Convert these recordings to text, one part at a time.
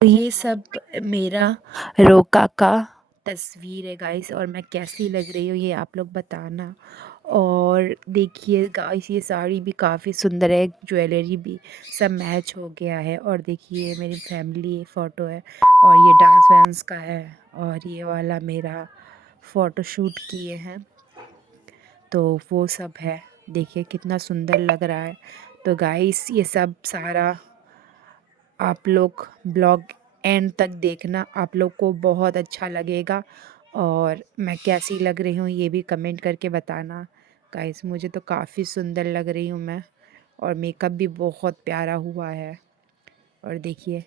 तो ये सब मेरा रोका का तस्वीर है गाइस, और मैं कैसी लग रही हूँ ये आप लोग बताना। और देखिए गाइस, ये साड़ी भी काफ़ी सुंदर है, ज्वेलरी भी सब मैच हो गया है। और देखिए मेरी फैमिली फ़ोटो है, और ये डांस वांस का है, और ये वाला मेरा फ़ोटो शूट किए हैं, तो वो सब है। देखिए कितना सुंदर लग रहा है। तो गाइस ये सब सारा आप लोग ब्लॉग एंड तक देखना, आप लोग को बहुत अच्छा लगेगा। और मैं कैसी लग रही हूँ ये भी कमेंट करके बताना गाइस। मुझे तो काफ़ी सुंदर लग रही हूँ मैं, और मेकअप भी बहुत प्यारा हुआ है। और देखिए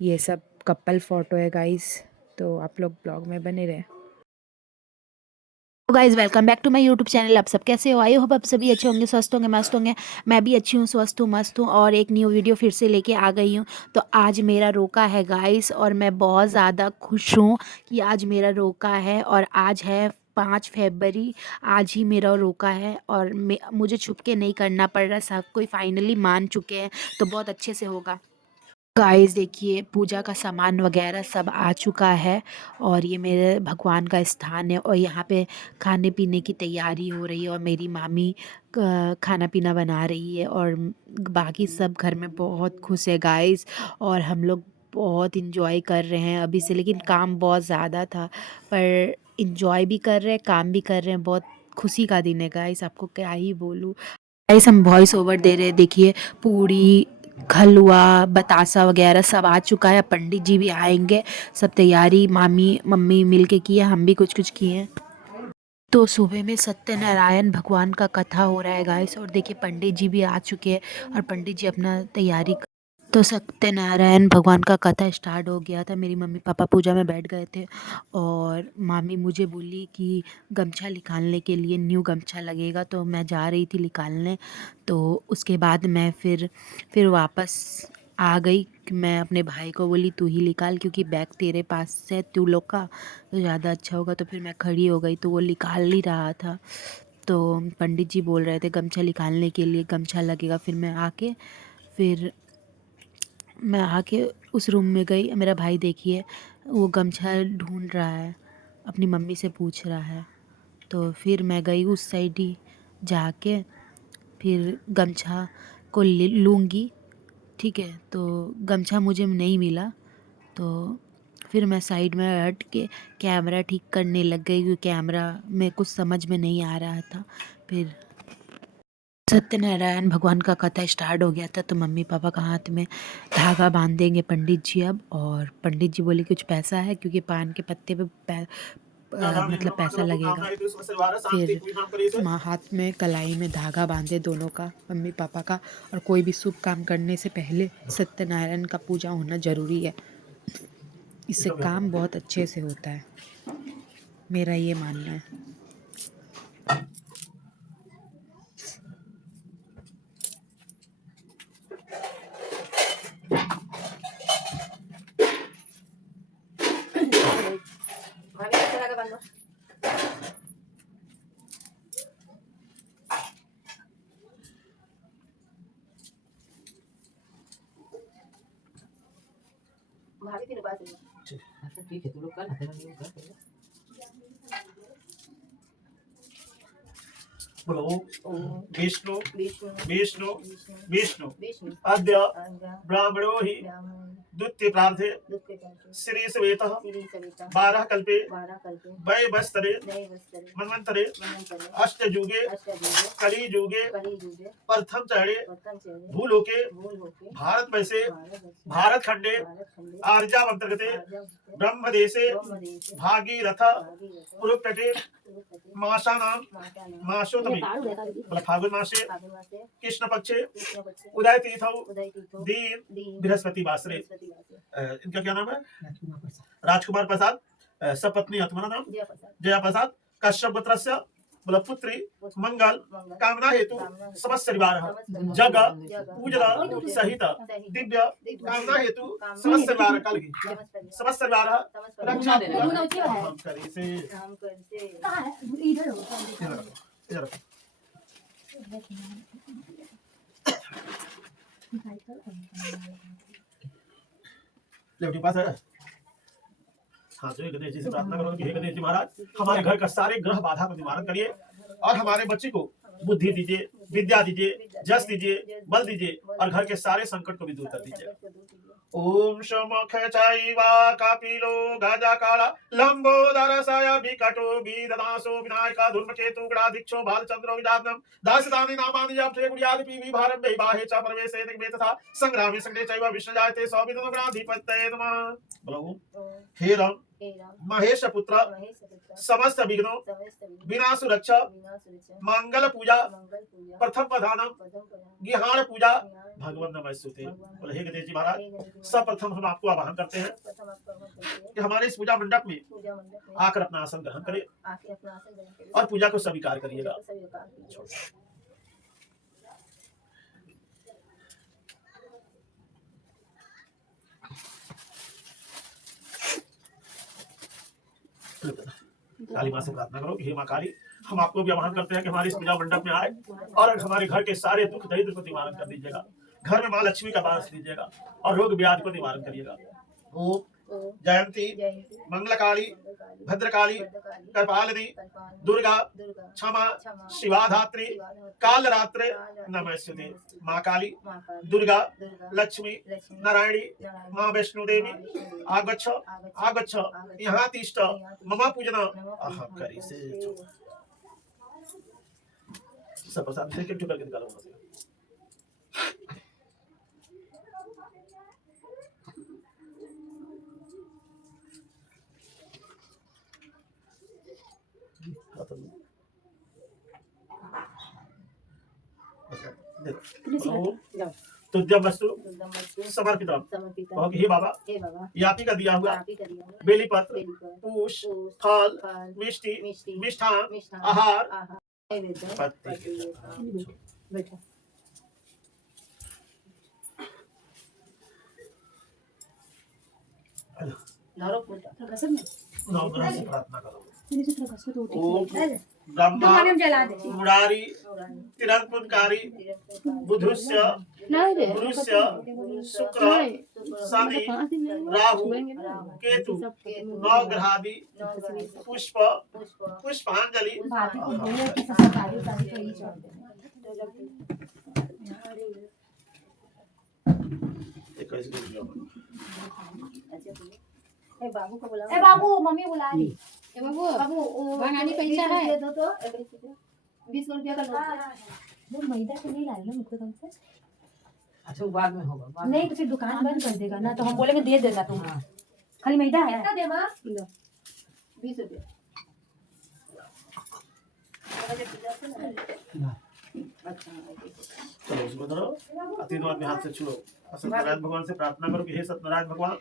ये सब कपल फ़ोटो है गाइस। तो आप लोग ब्लॉग में बने रहें। तो guys welcome back to my YouTube channel. आप सब कैसे हो? आई होप आप सभी अच्छे होंगे, स्वस्थ होंगे, मस्त होंगे। मैं भी अच्छी हूँ, स्वस्थ हूँ, मस्त हूँ, और एक न्यू वीडियो फिर से लेके आ गई हूँ। तो आज मेरा रोका है गाइस, और मैं बहुत ज़्यादा खुश हूँ कि आज मेरा रोका है। और आज है 5 फरवरी। आज ही मेरा रोका है, और मुझे छुप के नहीं करना पड़ रहा, सब कोई फाइनली मान चुके हैं, तो बहुत अच्छे से होगा। गाइस देखिए पूजा का सामान वगैरह सब आ चुका है, और ये मेरे भगवान का स्थान है, और यहाँ पे खाने पीने की तैयारी हो रही है, और मेरी मामी खाना पीना बना रही है, और बाकी सब घर में बहुत खुश है गाइस। और हम लोग बहुत इंजॉय कर रहे हैं अभी से, लेकिन काम बहुत ज़्यादा था, पर इंजॉय भी कर रहे हैं, काम भी कर रहे हैं। बहुत खुशी का दिन है गाइस, आपको क्या ही बोलूँ। गाइस हम वॉइस ओवर दे रहे हैं। देखिए पूड़ी, हलवा, बतासा वगैरह सब आ चुका है। पंडित जी भी आएंगे, सब तैयारी मामी मम्मी मिल के की है, हम भी कुछ कुछ किए हैं। तो सुबह में सत्यनारायण भगवान का कथा हो रहा है गाइस, और देखिए पंडित जी भी आ चुके हैं, और पंडित जी अपना तैयारी। तो सत्यनारायण भगवान का कथा स्टार्ट हो गया था। मेरी मम्मी पापा पूजा में बैठ गए थे, और मामी मुझे बोली कि गमछा निकालने के लिए, न्यू गमछा लगेगा, तो मैं जा रही थी निकालने। तो उसके बाद मैं फिर वापस आ गई कि मैं अपने भाई को बोली तू ही निकाल, क्योंकि बैग तेरे पास है तू लोग का, तो ज़्यादा अच्छा होगा। तो फिर मैं खड़ी हो गई, तो वो निकाल ही रहा था। तो पंडित जी बोल रहे थे गमछा निकालने के लिए, गमछा लगेगा। फिर मैं आके उस रूम में गई। मेरा भाई देखिए वो गमछा ढूंढ रहा है, अपनी मम्मी से पूछ रहा है। तो फिर मैं गई उस साइड ही जाके, फिर गमछा को लूँगी। ठीक है, तो गमछा मुझे नहीं मिला, तो फिर मैं साइड में हट के कैमरा ठीक करने लग गई, क्योंकि कैमरा में कुछ समझ में नहीं आ रहा था। फिर सत्यनारायण भगवान का कथा स्टार्ट हो गया था, तो मम्मी पापा का हाथ में धागा बांध देंगे पंडित जी अब। और पंडित जी बोले कुछ पैसा है, क्योंकि पान के पत्ते पे मतलब पैसा लगेगा। फिर माँ हाथ में कलाई में धागा बांधे दोनों का, मम्मी पापा का। और कोई भी शुभ काम करने से पहले सत्यनारायण का पूजा होना ज़रूरी है, इससे काम बहुत अच्छे से होता है, मेरा ये मानना है। ठीक है, तू लोग कर ना, तेरा नहीं कर। बोलो विष्णु विष्णु विष्णु अद्य ब्राह्मणो हि द्वितीय प्रार्थे श्री सवेत 12 कल्पे वै वस्तरे मन्वंतरे अष्टयुगे कलियुगे प्रथम चरणे भूलोके भारत में से भारत खंडे आर्यावर्तगते ब्रह्मदेशे भागीरथ कुरुतटे मासानां मासोतमे फागुन मासे कृष्ण पक्षे उदय तीर्थौ दीन बृहस्पति वासरे। इनका क्या नाम है? राजकुमार प्रसाद। सपत्नी आत्मा नाम जया प्रसाद। कश्यप गोत्रस्य बोला पुत्री मंगल कामना हेतु समस्त परिवार जग पूजन सहित दिव्य कामना हेतु समस्त परिवार कल की समस्त परिवार रक्षा हम करी से इधर लेफ्टी पास है। हाँ, जो गणेश जी से प्रार्थना करो कि हे गणेश जी महाराज, हमारे घर का सारे ग्रह बाधा को निवारण करिए और हमारे बच्चे को बुद्धि दीजिए, विद्या दीजिए, जस दीजिए, बल दीजिए और घर के सारे संकट को भी दूर कर दीजिए। ओम शमख चैवा कपिलो गजकाला लंबोदरसय विकटो विददासो विनायका धूमकेतु गणाधीक्षो भालचंद्रो विजातनम दासदानि नामानि जपते गुण्यादि पीवी भारम विवाहे च प्रवेशे तथा संग्रामे संग्रे चैव विष्णुजायते सौविदनो गणाधिपतये नमः। बोलो हे राम महेश पुत्र समस्त विघ्नों विनाश रक्षा मंगल पूजा प्रथम प्रधानम गिहान पूजा भगवान नमस्तुते। बोले हे गणेश जी महाराज, सर्वप्रथम हम आपको आवाहन करते हैं कि हमारे इस पूजा मंडप में आकर अपना आसन ग्रहण करें और पूजा को स्वीकार करिएगा। काली माँ से प्रार्थना करो कि हे माँ काली, हम आपको भी आह्वान करते हैं कि हमारे इस पूजा मंडप में आए और हमारे घर के सारे दुख दरिद्र को निवारण कर दीजिएगा। घर में माँ लक्ष्मी का वास दीजिएगा और रोग व्याधि को निवारण करिएगा। ओम जयंती मंगलकाली भद्रकाली कृपालिनी दुर्गा क्षमा शिवाधात्री कालरात्रे नमस्ते। माँ काली दुर्गा लक्ष्मी नारायणी माँ वैष्णो देवी आगच्छ आगच्छ यहाँ तिष्ठ मम पूजन अहम करी से सब प्रसाद से के करके निकालो। तुद्यमस्तु समर्पितम। हे बाबा, ये आप ही का दिया हुआ बेली पत्र पुष्प फल मिष्टि मिष्ठान आहार प्रार्थना करो। ब्रह्मा मुरारी तिरंकुटकारी बुधुस्य गुरुस्य शुक्र शनि राहु केतु नौ ग्रहादि पुष्प पुष्पांजलि बाबू को बुला। बाबू मम्मी बुला रही। बाबू बाबू भागानी पैसा है दो तो 20 रुपया का नोट। वो मैदा से नहीं लाई ना मुझको तुमसे। अच्छा, वो बाद में होगा। नहीं तो फिर दुकान बंद कर देगा ना, तो हम बोलेंगे दे देगा तुम। खाली मैदा है। कितना दे मां? 20 रुपया। चलो उसको धरो, तीनों आदमी हाथ से छुओ। सत्यनारायण भगवान से प्रार्थना करो कि हे सत्यनारायण भगवान,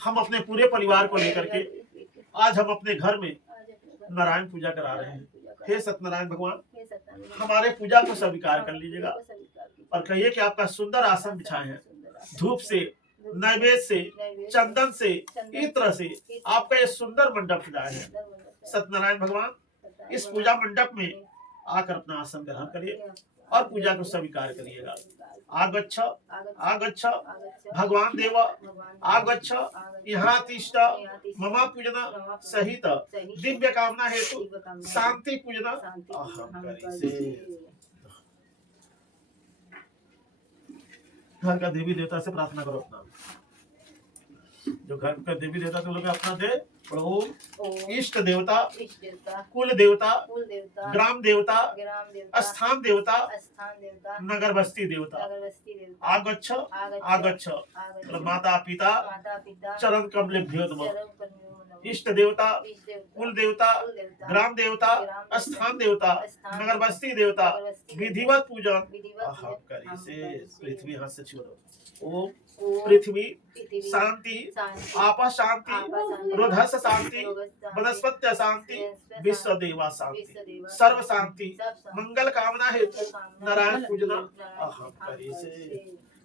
हम अपने पूरे परिवार को लेकर के आज हम अपने घर में नारायण पूजा करा रहे हैं। हे सत्यनारायण भगवान, हमारे पूजा को स्वीकार कर लीजिएगा और कहिए कि आपका सुंदर आसन बिछाए हैं। धूप से नैवेद्य से चंदन से इत्र से आपका ये सुंदर मंडप सजाया है। सत्यनारायण भगवान, इस पूजा मंडप में आकर अपना आसन ग्रहण करिए और पूजा को स्वीकार करिएगा। आगच्छ आगच्छ भगवान देव आगच्छ यहाँ तिष्ठ मम पूजन सहित दिव्य कामना हेतु शांति पूजन अहम करी से। घर का देवी देवता से प्रार्थना करो अपना, जो घर का देवी देवता तो लोग अपना दे। ओम इष्ट देवता कुल देवता ग्राम देवता स्थान देवता नगर बस्ती देवता आगच्छ आगच्छ माता पिता चरण कमलेभ्यो नमः। इष्ट देवता कुल देवता ग्राम देवता स्थान देवता नगर बस्ती देवता विधिवत पूजन अहम करी से। पृथ्वी हाथ से छोड़ो। ओम पृथ्वी शांति आपा शांति रोधस शांति वनस्पत्य शांति विश्व देवा शांति सर्व शांति मंगल कामना हेतु नारायण पूजना अहम करी से।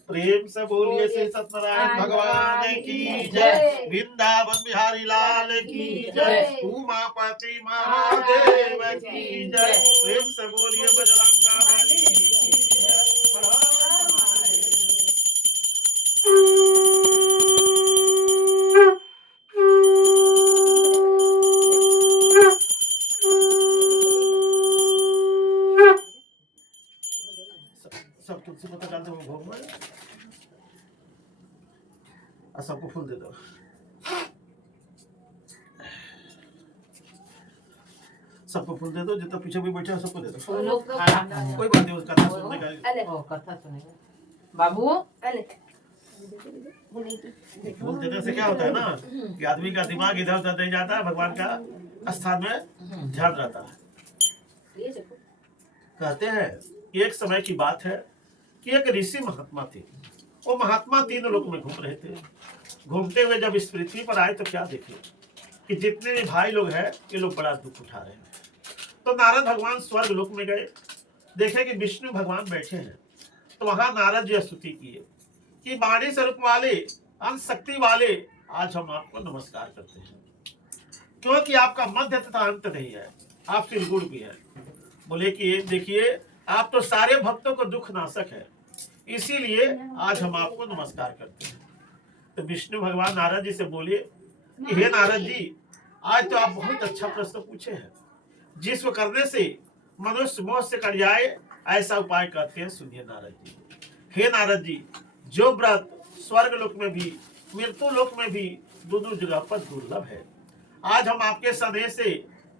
प्रेम से बोलिए श्री सत्यनारायण भगवान की जय। वृंदावन बिहारी लाल की जय। उमापति महादेव की जय। प्रेम से बोलिए बजरंग बली की जय। और सबको फूल दे दो। सबको फूल दे दो, जितना पीछे भी बैठे हो सबको दे दो। वो लोग खाना कोई बात नहीं, उसका कथा सुनने का। ओ कथा सुनेगा बाबू। फूल देने से क्या होता है ना कि आदमी का दिमाग इधर उधर नहीं जाता, भगवान का स्थान में ध्यान रहता है। कहते हैं कि एक समय की बात है कि एक ऋषि महात्मा थे। वो महात्मा 3 लोक में घूम रहे थे। घूमते हुए जब इस पृथ्वी पर आए तो क्या देखे कि जितने भी भाई लोग हैं ये लोग बड़ा दुख उठा रहे हैं। तो नारद भगवान स्वर्ग लोक में गए, देखे कि विष्णु भगवान बैठे हैं। तो वहां नारद जी स्तुति किए कि वाणी स्वरूप वाले, अंश शक्ति वाले, आज हम आपको नमस्कार करते हैं, क्योंकि आपका मध्य तथा अंत नहीं है, आप त्रिगुण भी है। बोले कि ये देखिए, आप तो सारे भक्तों को दुख नाशक है, इसीलिए आज हम आपको नमस्कार करते हैं। तो विष्णु भगवान नारद जी से बोले कि हे नारद जी, आज तो आप बहुत अच्छा प्रश्न पूछे हैं। जिसको करने से मनुष्य मोह से कट जाए, ऐसा उपाय करते हैं, सुनिए नारद जी। हे नारद जी, जो व्रत स्वर्ग लोक में भी मृत्यु लोक में भी दोनों जगह पर दुर्लभ है, आज हम आपके संदेश से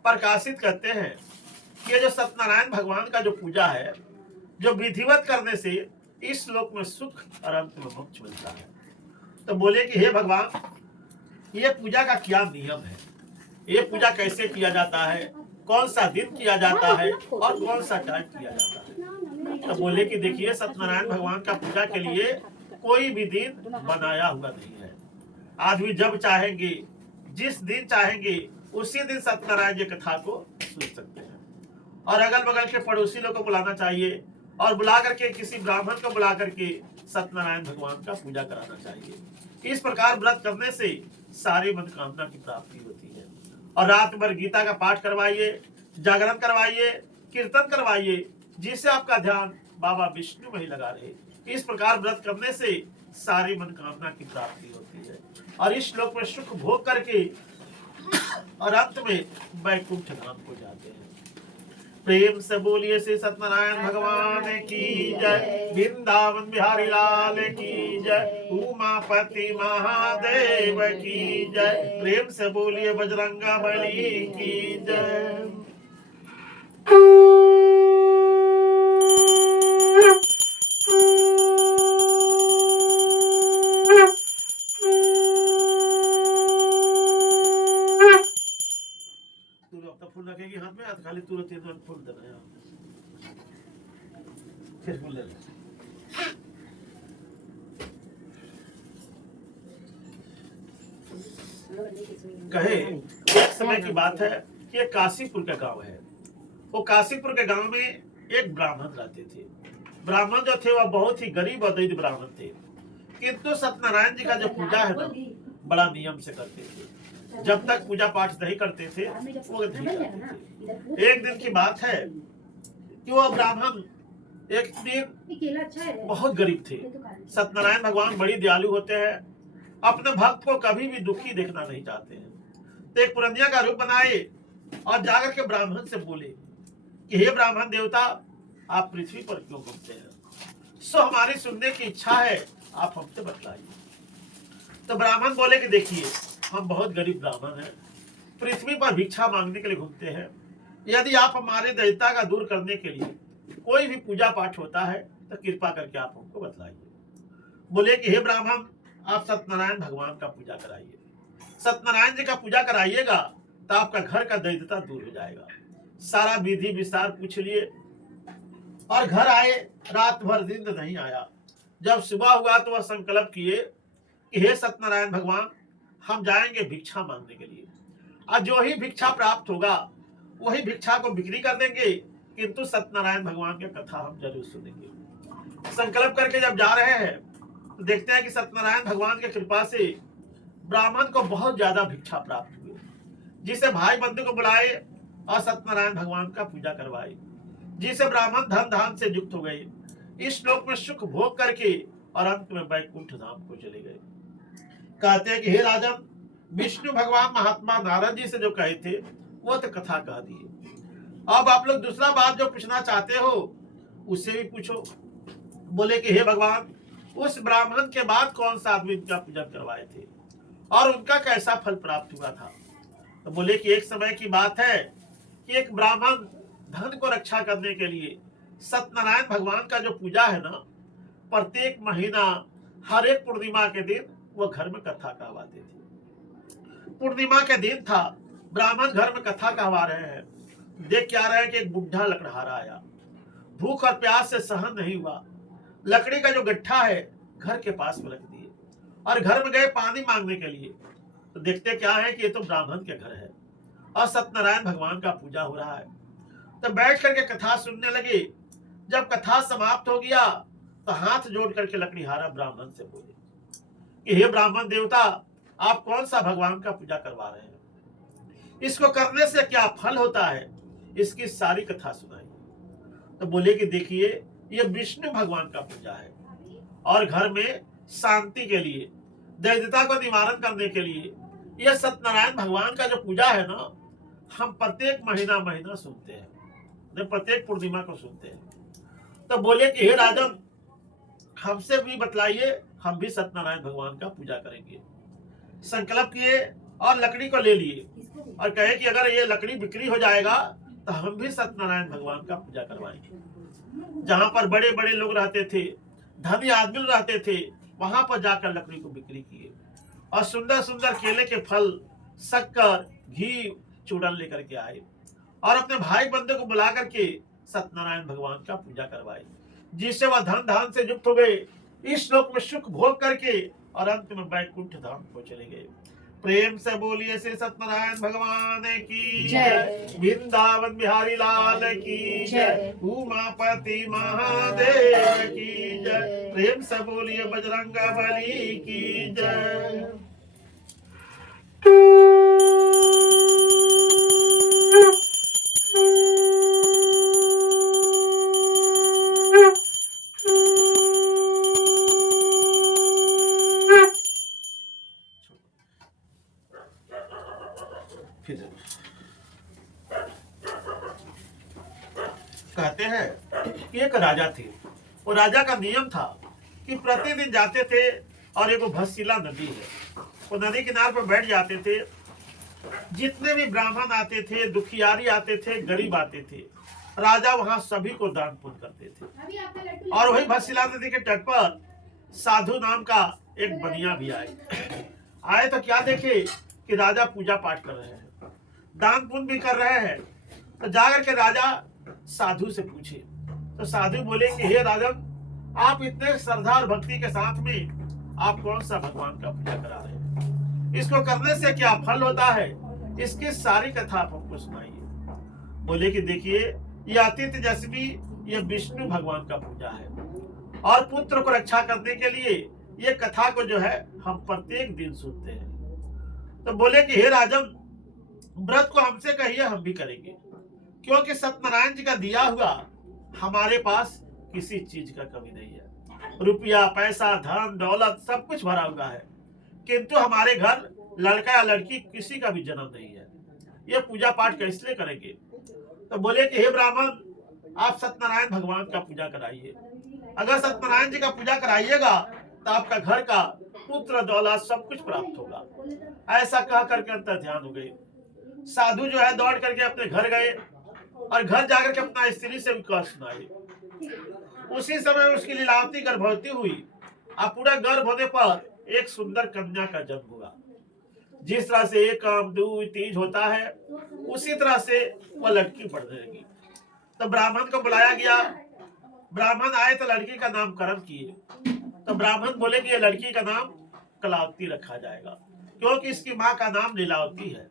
प्रकाशित करते हैं कि ये जो सत्यनारायण भगवान का जो पूजा है, जो विधिवत करने से इस लोक में सुख और अंत में मोक्ष मिलता है। तो बोले कि हे भगवान, ये पूजा का क्या नियम है, ये पूजा कैसे किया जाता है, कौन सा दिन किया जाता है और कौन सा टाइम किया जाता है। तो बोले कि देखिए, सत्यनारायण भगवान का पूजा के लिए कोई भी दिन बनाया हुआ नहीं है। आदमी जब चाहेंगे, जिस दिन चाहेंगे, उसी दिन सत्यनारायण जी कथा को सुन सकते हैं। और अगल बगल के पड़ोसी लोग को बुलाना चाहिए और बुला करके किसी ब्राह्मण को बुला करके सत्यनारायण भगवान का पूजा कराना चाहिए। इस प्रकार व्रत करने से सारी मनोकामना की प्राप्ति होती है। और रात भर गीता का पाठ करवाइए, जागरण करवाइए, कीर्तन करवाइए, जिससे आपका ध्यान बाबा विष्णु में ही लगा रहे। इस प्रकार व्रत करने से सारी मनोकामना की प्राप्ति होती है और इस श्लोक में सुख भोग करके और अंत में वैकुंठ धाम को जाते हैं। प्रेम से बोलिए श्री सत्यनारायण भगवान की जय, वृंदावन बिहारी लाल की जय, उमापति महादेव की जय। प्रेम से बोलिए बजरंगा बली की जय। फूल रखेगी हाथ में, हाथ खाली तुरंत फूल देना है, फिर फूल ले लेना। कहे एक समय की बात है कि एक काशीपुर का गांव है। वो काशीपुर के गांव में एक ब्राह्मण रहते थे। ब्राह्मण जो थे वह बहुत ही गरीब और दरिद्र ब्राह्मण थे, किंतु सत्यनारायण जी का जो पूजा है ना, बड़ा नियम से करते थे। जब तक पूजा पाठ नहीं करते थे वो नहीं करते थे। एक दिन की बात है कि वो ब्राह्मण एक दिन बहुत गरीब थे। सत्यनारायण भगवान बड़ी दयालु होते हैं, अपने भक्त को कभी भी दुखी देखना नहीं चाहते हैं। तो एक पुरनिया का रूप बनाए और जाकर के ब्राह्मण से बोले कि हे ब्राह्मण देवता, आप पृथ्वी पर क्यों घूमते हैं? सो हमारी सुनने की इच्छा है, आप हमसे बतलाइए। तो ब्राह्मण बोले कि देखिए, हम बहुत गरीब ब्राह्मण हैं, पृथ्वी पर भिक्षा मांगने के लिए घूमते हैं। यदि आप हमारे दैत्यता का दूर करने के लिए कोई भी पूजा पाठ होता है तो कृपा करके आप हमको बतलाइए। बोले कि हे ब्राह्मण, आप सत्यनारायण भगवान का पूजा कराइए। सत्यनारायण जी का पूजा कराइएगा तो आपका घर का दैत्यता दूर हो जाएगा। सारा विधि विस्तार पूछ लिए और घर आए। रात भर नींद नहीं आया। जब सुबह हुआ तो वह संकल्प किए कि हे सत्यनारायण भगवान, हम जाएंगे भिक्षा मांगने के लिए, और जो ही भिक्षा प्राप्त होगा वही भिक्षा को बिक्री कर देंगे, किंतु सत्यनारायण भगवान की कथा हम जरूर सुनेंगे। संकल्प करके जब जा रहे हैं तो देखते हैं कि सत्यनारायण भगवान की कृपा से ब्राह्मण को बहुत ज्यादा भिक्षा प्राप्त हुई, जिसे भाई बंधु को बुलाए और सत्यनारायण भगवान का पूजा करवाए, जिसे ब्राह्मण धन धान से युक्त हो गए। इस श्लोक में सुख भोग करके और अंत में वैकुंठ धाम को चले गए। कहते हैं कि हे राजन, विष्णु भगवान महात्मा नारद जी से जो कहे थे वो तो कथा कह दिए। अब आप लोग दूसरा बात जो पूछना चाहते हो उससे भी पूछो। बोले कि हे भगवान, उस ब्राह्मण के बाद कौन सा आदमी इनका पूजन करवाए थे और उनका कैसा फल प्राप्त हुआ था। तो बोले कि एक समय की बात है कि एक ब्राह्मण धन को रक्षा करने के लिए सत्यनारायण भगवान का जो पूजा है ना, प्रत्येक महीना हर एक पूर्णिमा के दिन वो घर में कथा कहवाते थे। पूर्णिमा के दिन था, ब्राह्मण घर में कथा कहवा रहे हैं, देख क्या रहे हैं कि एक बुढ़ा लकड़हारा आया, भूख और प्यास से सहन नहीं हुआ, लकड़ी का जो गट्ठा है घर के पास में रख दिए और घर में गए पानी मांगने के लिए। तो देखते क्या है कि ये तो ब्राह्मण के घर है और सत्यनारायण भगवान का पूजा हो रहा है। तो बैठ करके कथा सुनने लगे। जब कथा समाप्त हो गया तो हाथ जोड़ करके लकड़ीहारा ब्राह्मण से बोले कि हे ब्राह्मण देवता, आप कौन सा भगवान का पूजा करवा रहे हैं, इसको करने से क्या फल होता है, इसकी सारी कथा सुनाई। तो बोले कि देखिए, ये विष्णु भगवान का पूजा है और घर में शांति के लिए, दैत्यता को निवारण करने के लिए यह सत्यनारायण भगवान का जो पूजा है ना, हम प्रत्येक महीना सुनते हैं, प्रत्येक पूर्णिमा को सुनते हैं। तो बोले कि हे राजन, हमसे भी बतलाइए, हम भी सत्यनारायण भगवान का पूजा करेंगे। संकल्प किए और लकड़ी को ले लिए और कहे कि अगर ये लकड़ी बिक्री हो जाएगा तो हम भी सत्यनारायण भगवान का पूजा करवाएंगे। जहां पर बड़े बड़े लोग रहते थे, धनी आदमी रहते थे, वहां पर जाकर लकड़ी को बिक्री किए और सुंदर सुंदर केले के फल, शक्कर, घी, चूड़न लेकर के आए और अपने भाई बंधु को बुला करके सत्यनारायण भगवान का पूजा करवाई, जिससे वह धन धान से युक्त हो गए, इस लोक में सुख भोग करके और अंत में वैकुंठ धाम को चले गए। प्रेम से बोलिए श्री सत्यनारायण भगवान की जय, वृंदावन बिहारी लाल की जय, उमापति महादेव की जय, प्रेम से बोलिए बजरंग बली की जय। कहते हैं कि एक राजा थे, वो राजा का नियम था कि प्रतिदिन जाते थे और एक भस्सिला नदी है, वो नदी किनारे पर बैठ जाते थे। जितने भी ब्राह्मण आते थे, दुखियारी आते थे, गरीब आते थे, राजा वहां सभी को दान पुण्य करते थे। और वही भस्सिला नदी के तट पर साधु नाम का एक बनिया भी आए तो क्या देखे कि राजा पूजा पाठ कर रहे हैं, दान पुण्य भी कर रहे हैं। तो जाकर के राजा साधु से पूछे तो साधु बोले कि हे राजन, आप इतने श्रद्धा और भक्ति के साथ में आप कौन सा भगवान का पूजा करा रहे हैं, इसको करने से क्या फल होता है, इसकी सारी कथा आप हमको सुनाइए। बोले कि देखिए, ये अतिथि जसवी, ये विष्णु भगवान का पूजा है और पुत्र को रक्षा करने के लिए ये कथा को जो है हम प्रत्येक दिन सुनते हैं। तो बोले कि हे राजन, व्रत को हमसे कहिए, हम भी करेंगे, क्योंकि सत्यनारायण जी का दिया हुआ हमारे पास किसी चीज का कमी नहीं है, रुपया पैसा धन दौलत सब कुछ भरा हुआ है, किंतु हमारे घर लड़का या लड़की किसी का भी जन्म नहीं है, ये पूजा पाठ कैसे लिए करेंगे। तो बोले कि हे ब्राह्मण, आप सत्यनारायण भगवान का पूजा कराइए, अगर सत्यनारायण जी का पूजा कराइएगा तो आपका घर का पुत्र दौलत सब कुछ प्राप्त होगा। ऐसा कह करके अंतर ध्यान हो गए। साधु जो है दौड़ करके अपने घर गए और घर जाकर के अपना स्त्री से विकास सुनाई। उसी समय उसकी लीलावती गर्भवती हुई और पूरा गर्भ होने पर एक सुंदर कन्या का जन्म हुआ। जिस तरह से एक काम दो तीज होता है, उसी तरह से वह लड़की बढ़ने लगी। तो ब्राह्मण को बुलाया गया, ब्राह्मण आए तो लड़की का नामकरण किए। तो ब्राह्मण बोले कि ये लड़की का नाम कलावती रखा जाएगा, क्योंकि इसकी माँ का नाम लीलावती है।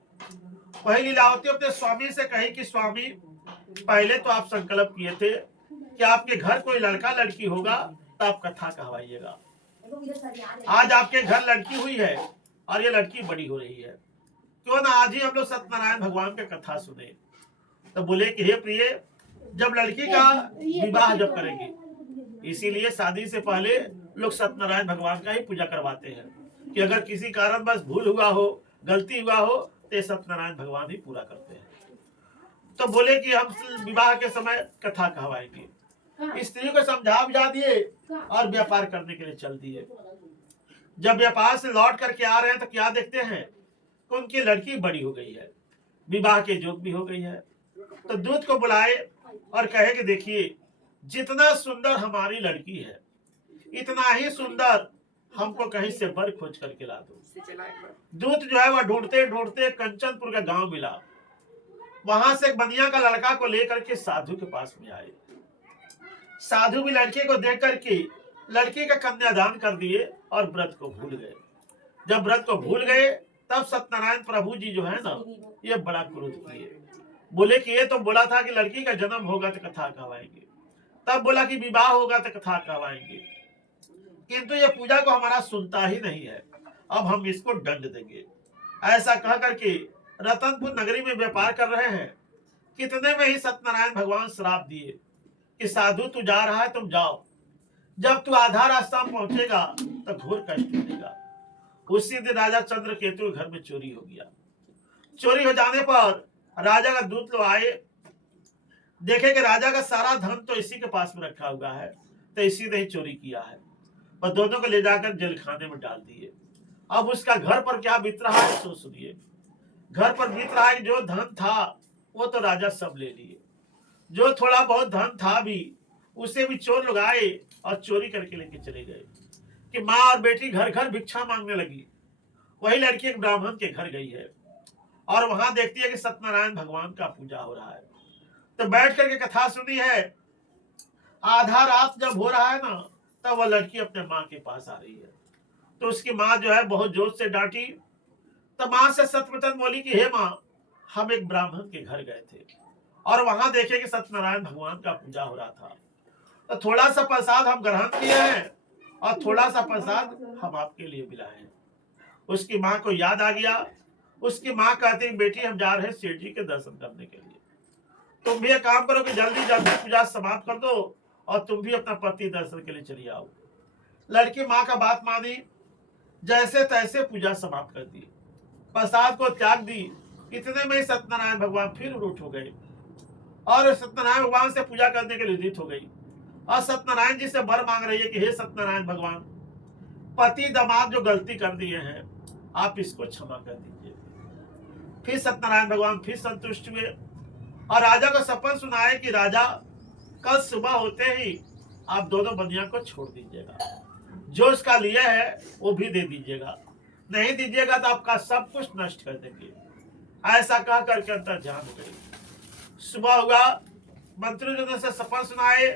वही लीलावती अपने स्वामी से कही कि स्वामी, पहले तो आप संकल्प किए थे कि आपके घर कोई लड़का लड़की होगा तो आप कथा कहवाइएगा। आज आपके घर लड़की हुई है और ये लड़की बड़ी हो रही है, क्यों ना आज ही हम लोग सत्यनारायण भगवान की कथा सुने। तो बोले कि हे प्रिय, जब लड़की का विवाह जब करेंगे, इसीलिए शादी से पहले लोग सत्यनारायण भगवान का ही पूजा करवाते हैं कि अगर किसी कारण बस भूल हुआ हो, गलती हुआ हो, तो सत्यनारायण भगवान ही पूरा करते हैं। तो बोले कि हम विवाह के समय कथा कहवाएंगे। स्त्री को समझा बुझा दिए और व्यापार करने के लिए चल दिए। जब व्यापार से लौट करके आ रहे हैं तो क्या देखते हैं कि उनकी लड़की बड़ी हो गई है, विवाह के योग भी हो गई है। तो दूत को बुलाए और कहे कि देखिए जितना सुंदर हमारी लड़की है इतना ही सुंदर हमको कहीं से वर खोज करके ला दो। दूत जो है वह ढूंढते ढूंढते कंचनपुर का गांव मिला। वहां से एक बनिया का लड़का को लेकर के साधु के पास में आए। साधु भी लड़के को देख करके लड़की का कन्यादान कर दिए और व्रत को भूल गए। जब व्रत को भूल गए तब सत्यनारायण प्रभु जी जो है ना ये बड़ा क्रोध किए। बोले कि ये तो बोला था कि लड़की का जन्म होगा तो कथा कहवाएंगे, तब बोला कि विवाह होगा तो कथा कहवाएंगे, किंतु ये पूजा को हमारा सुनता ही नहीं है, अब हम इसको दंड देंगे। ऐसा कह करके रतनपुर नगरी में व्यापार कर रहे हैं। कितने में ही सत्यनारायण भगवान श्राप दिए कि साधु तू जा रहा है तुम जाओ, जब तू आधा रास्ता पहुंचेगा तो घोर कष्ट मिलेगा। उसी दिन राजा चंद्रकेतु घर में चोरी हो गया। चोरी हो जाने पर राजा का दूत लोग आए, देखे कि राजा का सारा धन तो इसी के पास में रखा हुआ है, तो इसी ने ही चोरी किया है। और दोनों को ले जाकर जेल खाने में डाल दिए। अब उसका घर पर क्या बीत रहा है तो सुनिए। घर पर बीत रहा है जो धन था वो तो राजा सब ले लिए, जो थोड़ा बहुत धन था भी उसे भी चोर लोग आए और चोरी करके लेके चले गए। कि माँ और बेटी घर घर भिक्षा मांगने लगी। वही लड़की एक ब्राह्मण के घर गई है और वहां देखती है कि सत्यनारायण भगवान का पूजा हो रहा है। तो बैठ करके कथा सुनी है। आधा रात जब हो रहा है ना तब वह लड़की अपने माँ के पास आ रही है। तो उसकी माँ जो है बहुत जोर से डांटी। तो माँ से सत्यवचन बोली कि हे माँ, हम एक ब्राह्मण के घर गए थे और वहां देखे कि सत्यनारायण भगवान का पूजा हो रहा था, तो थोड़ा सा प्रसाद हम ग्रहण किए हैं और थोड़ा सा प्रसाद हम आपके लिए मिलाए हैं। उसकी माँ को याद आ गया। उसकी माँ कहती बेटी हम जा रहे हैं सेठ जी के दर्शन करने के लिए, तुम भी एक काम करो कि जल्दी जल्दी पूजा समाप्त कर दो और तुम भी अपना पति दर्शन के लिए चली आओ। लड़की माँ का बात मानी, जैसे तैसे पूजा समाप्त कर दी, प्रसाद को त्याग दी। इतने में सत्यनारायण भगवान फिर उठ हो गए और सत्यनारायण भगवान से पूजा करने के लिए उदित हो गई और सत्यनारायण जी से वर मांग रही है कि हे सत्यनारायण भगवान, पति दामाद जो गलती कर दिए हैं आप इसको क्षमा कर दीजिए। फिर सत्यनारायण भगवान फिर संतुष्ट हुए और राजा को सपन सुनाए कि राजा कल सुबह होते ही आप दोनों बनिया को छोड़ दीजिएगा, जो उसका लिया है वो भी दे दीजिएगा, नहीं दीजिएगा तो आपका सब कुछ नष्ट कर देंगे। ऐसा कह करके अंतर ध्यान हो गई। सुबह हुआ, मंत्री जनों से सपन सुनाए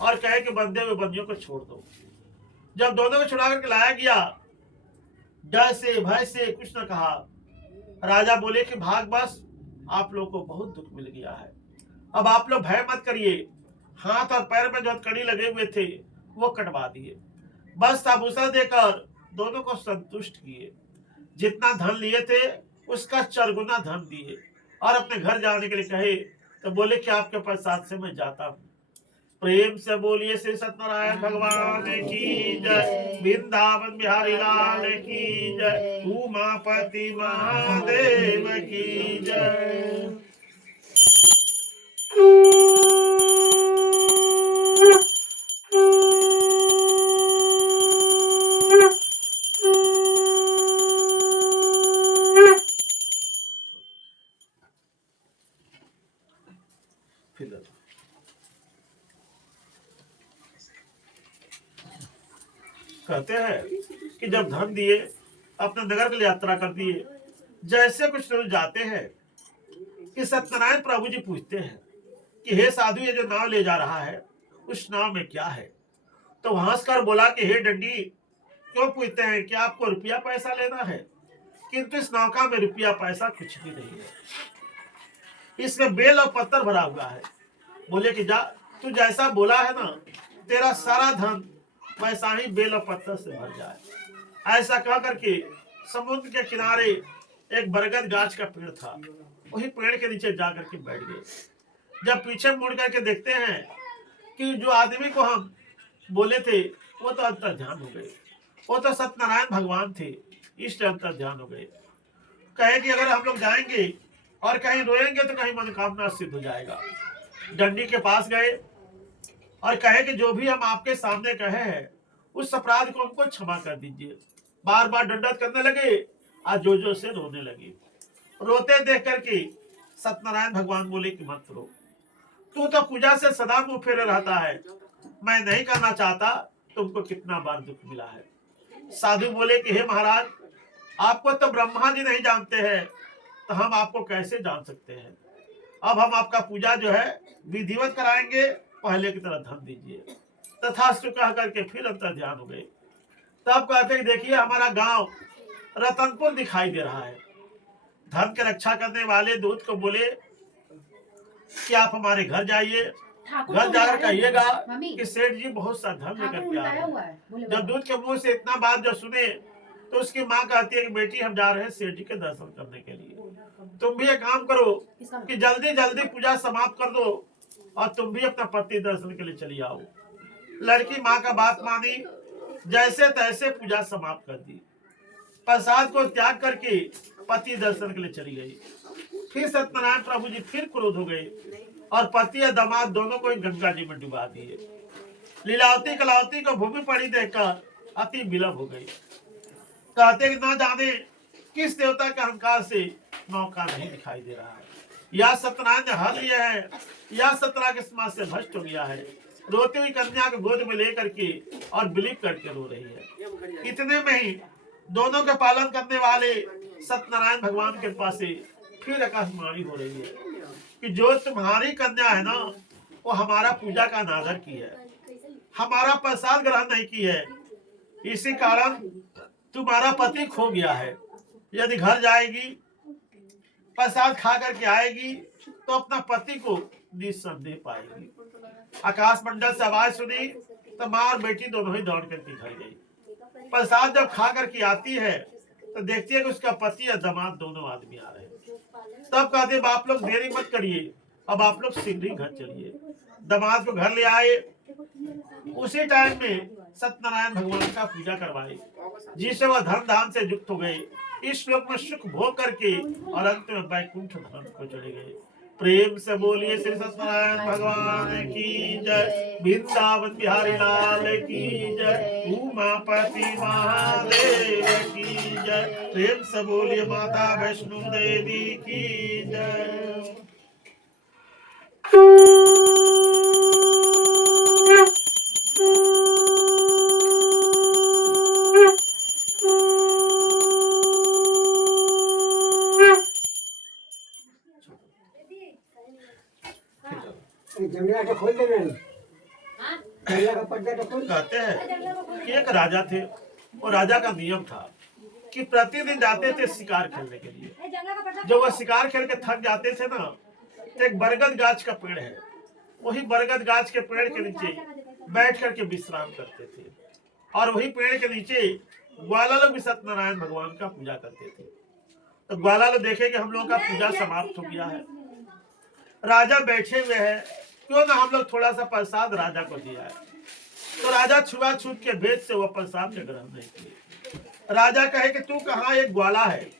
और कहे कि बंदे हुए बंदियों को छोड़ दो। जब दोनों को छुड़ा करके लाया गया, डर से भय से कुछ न कहा। राजा बोले कि भाग बस, आप लोग को बहुत दुख मिल गया है, अब आप लोग भय मत करिए। हाथ और पैर में जो कड़ी लगे हुए थे वो कटवा दिए, बस आभूषण देकर दोनों को संतुष्ट किए। जितना धन लिए थे उसका 4 गुना धन दिए और अपने घर जाने के लिए कहे। तो बोले कि आपके प्रसाद से मैं जाता हूँ। प्रेम से बोलिए श्री सत्यनारायण भगवान की जय, वृंदावन बिहारी लाल की जय, उमापति महादेव की जय। कहते हैं कि जब धन दिए अपने नगर के लिए यात्रा कर दिए, जैसे कुछ लोग जाते हैं कि सत्यनारायण प्रभु जी पूछते हैं कि हे साधु, ये जो नाव ले जा रहा है उस नाव में क्या है? तो हंसकर बोला कि हे डंडी, क्यों पूछते हैं, क्या आपको रुपया पैसा लेना है? किंतु इस नौका में रुपया पैसा कुछ भी नहीं है, इसमें बेल और पत्थर भरा हुआ है। बोले कि जा, तू जैसा बोला है ना, तेरा सारा धन वैसा ही बेल और पत्थर से भर जाए। ऐसा कह करके समुद्र के किनारे एक बरगद गाछ का पेड़ था, वही पेड़ के नीचे जा करके बैठ गए। जब पीछे मुड़ करके देखते हैं कि जो आदमी को हम बोले थे वो तो अंतर ध्यान हो गए, वो तो सत्यनारायण भगवान थे, इसलिए अंतर ध्यान हो गए। कहे कि अगर हम लोग जाएंगे और कहीं रोएंगे तो कहीं मनोकामना सिद्ध हो जाएगा। डंडी के पास गए और कहे कि जो भी हम आपके सामने कहे हैं उस अपराध को हमको क्षमा कर दीजिए। बार बार दंडवत करने लगे और जो से रोने लगे। रोते देख करके सत्यनारायण भगवान बोले कि मत रो, तू तो पूजा से सदा मुंह फेरे रहता है, मैं नहीं करना चाहता, तुमको कितना बार दुख मिला है। साधु बोले कि हे महाराज, आपको तो ब्रह्मा जी नहीं जानते हैं, तो हम आपको कैसे जान सकते हैं। अब हम आपका पूजा जो है विधिवत कराएंगे, पहले की तरह धन दीजिए। तथास्तु कह करके फिर अंतर ध्यान हो गए। तब कहते कि देखिए हमारा गांव रतनपुर दिखाई दे रहा है। धन की रक्षा करने वाले दूत को बोले कि आप हमारे घर जाइए, घर जाकर कहिएगा कि सेठ जी बहुत सा धन लेकर के आ रहे हैं। जब दूत के मुंह से इतना बात जब सुने तो उसकी माँ कहती है कि बेटी हम जा रहे हैं सेठ जी के दर्शन करने के लिए, तुम भी एक काम करो कि जल्दी जल्दी पूजा समाप्त कर दो और तुम भी अपना पति दर्शन के लिए चली आओ। लड़की माँ का बात मानी, जैसे तैसे पूजा समाप्त कर दी। प्रसाद को त्याग करके पति दर्शन के लिए चली गई। फिर सत्यनारायण प्रभु जी फिर क्रोध हो गए और पति और दामाद दोनों को गंगा जी में डुबा दिए। लीलावती कलावती को भूमि पड़ी देखकर अति विलप हो गई। कहते कि ना जाने किस देवता के अहंकार से मौका नहीं दिखाई दे रहा है, या सत्यनारायण ने हर लिया है या सत्यनारायण के समाज से भ्रष्ट हो गया है। रोती हुई कन्या को गोद में लेकर के और विलिप करके रो रही है। इतने में ही दोनों के पालन करने वाले सत्यनारायण भगवान के पास से फिर आकाशवाणी हो रही है कि जो तुम्हारी कन्या है ना, वो हमारा पूजा का अनादर की है, हमारा प्रसाद ग्रहण नहीं की है, इसी कारण तुम्हारा पति खो गया है। यदि घर जाएगी, प्रसाद खा करके आएगी तो अपना पति को निसंदेह पाएगी। आकाश मंडल से आवाज सुनी तो माँ और बेटी दोनों ही दौड़ करके घर गई। प्रसाद जब खा करके आती है तो देखती है कि उसका पति और दामाद दोनों आदमी आ रहे हैं। तब कहते आप लोग देरी मत करिए, अब आप लोग शीघ्र ही घर चलिए। दामाद को घर ले आए। उसी टाइम में सत्यनारायण भगवान का पूजा करवाई, जिससे वह धन धाम से युक्त हो गए। इस श्लोक में सुख भोग करके और अंत में वैकुंठ धाम को चले गए। प्रेम से बोलिए श्री सत्यनारायण भगवान की जय, वृंदावन बिहारी लाल की जय, उमापति महादेव की जय। प्रेम से बोलिए माता वैष्णो देवी की जय। जंगला तो खोल देना, जंगला का पर्दा तो खोल। कहते हैं कि एक राजा थे, और राजा का नियम था कि प्रतिदिन जाते थे शिकार खेलने के लिए। जब वह शिकार खेल के थक जाते थे ना, तो एक बरगद गाछ का पेड़ है, वही बरगद गाछ के पेड़ के नीचे बैठ करके विश्राम करते थे। और वही पेड़ के नीचे ग्वाला लोग भी सत्यनारायण भगवान का पूजा करते थे। तो ग्वाला लोग देखे कि हम लोगों का पूजा समाप्त हो गया है, राजा बैठे हुए हैं, क्यों ना हम लोग थोड़ा सा प्रसाद राजा को दिया है। तो राजा छुआछूत के भेद से वह प्रसाद के ग्रहण नहीं किए। राजा कहे कि तू कहाँ एक ग्वाला है,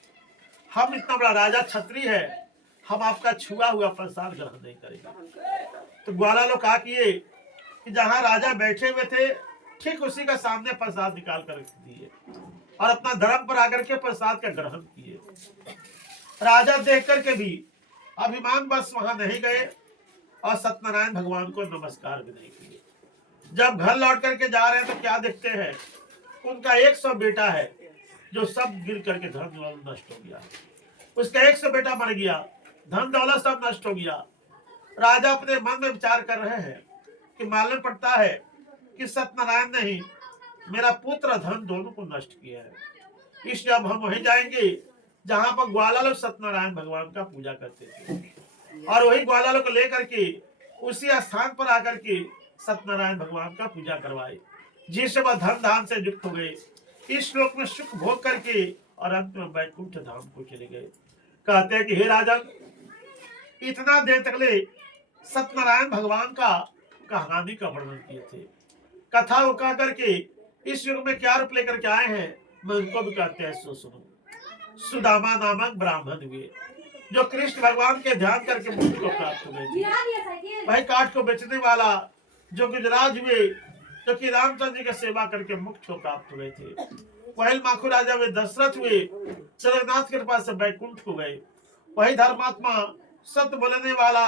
हम इतना बड़ा राजा क्षत्रिय है, हम आपका छुआ हुआ प्रसाद ग्रहण नहीं करेंगे। तो ग्वाला लोग कहा किए कि जहाँ राजा बैठे हुए थे ठीक उसी का सामने प्रसाद निकाल कर दिए और अपना धर्म पर आकर के प्रसाद का ग्रहण किए। राजा देख करके भी अभिमान बस वहां नहीं गए और सत्यनारायण भगवान को नमस्कार भी नहीं किए। जब घर लौट करके जा रहे हैं तो क्या देखते हैं, उनका 100 बेटा है जो सब गिर करके धन दौलत नष्ट हो गया। उसका 100 बेटा मर गया, धन दौलत सब नष्ट हो गया। राजा अपने मन में विचार कर रहे हैं कि मालूम पड़ता है कि सत्यनारायण ने ही मेरा पुत्र और धन दोनों को नष्ट किया है। इसलिए अब हम वहीं जाएंगे जहां पर ग्वाला लोग सत्यनारायण भगवान का पूजा करते थे, और वही ग्वाला लोग को लेकर के उसी स्थान पर आकर के सत्यनारायण भगवान का पूजा करवाए, जिससे वह धन धाम से युक्त हो गए। इस श्लोक में सुख भोग करके और अंत में वैकुंठ धाम को चले गए। कहते हैं कि हे राजन, इतना देर तक ले सत्यनारायण भगवान का कहानी का वर्णन किए थे, कथा को कह करके इस युग में क्या रूप लेकर के आए हैं, मैं उनको भी कहते हैं सो सुनो। सुदामा नामक ब्राह्मण हुए जो कृष्ण भगवान के ध्यान करके मुक्ति को प्राप्त हो गए थे। भाई काठ को बेचने वाला जो गुजराज हुए, जो कि रामचंद्र जी की सेवा करके मुक्त हो प्राप्त हुए थे। वही माखु राजा वे दशरथ हुए, जगन्नाथ के कृपा से बैकुंठ को गए। वही धर्मात्मा सत्य बोलने वाला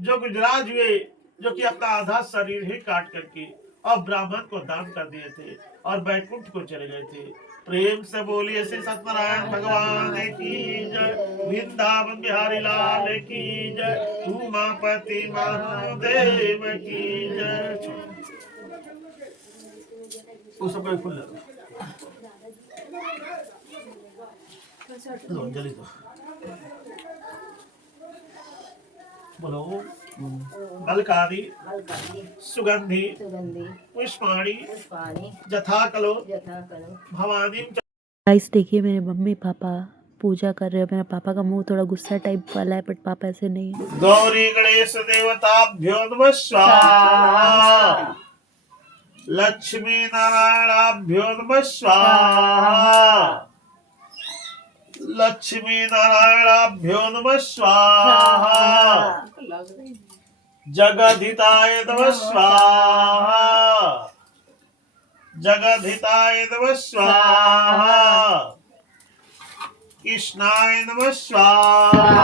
जो गुजराज हुए, जो कि अपना आधा शरीर ही काट करके और ब्राह्मण को दान कर दिए थे और बैकुंठ को चले गए थे। प्रेम से बोलिए श्री सत्यनारायण भगवान की जय, वृंदावन बिहारी लाल की जय, उमापति महादेव की जय। उस समय फुल लो अंजलि दो। बोलो मलकादि सुगंधि पुष्पाणि जथा कलो भवानी। गाइस देखिए मेरे मम्मी पापा पूजा कर रहे हैं। मेरे पापा का मुंह थोड़ा गुस्सा टाइप वाला है, बट पापा ऐसे नहीं है। गौरी गणेश देवताभ्यो नमः स्वाहा, लक्ष्मी नारायणाभ्यो नमः स्वाहा, लक्ष्मी नारायणाभ्यो नमः स्वाहा, जगद्धिताय नमः स्वाहा, जगद्धिताय नमः स्वाहा, कृष्णाय नमः स्वाहा,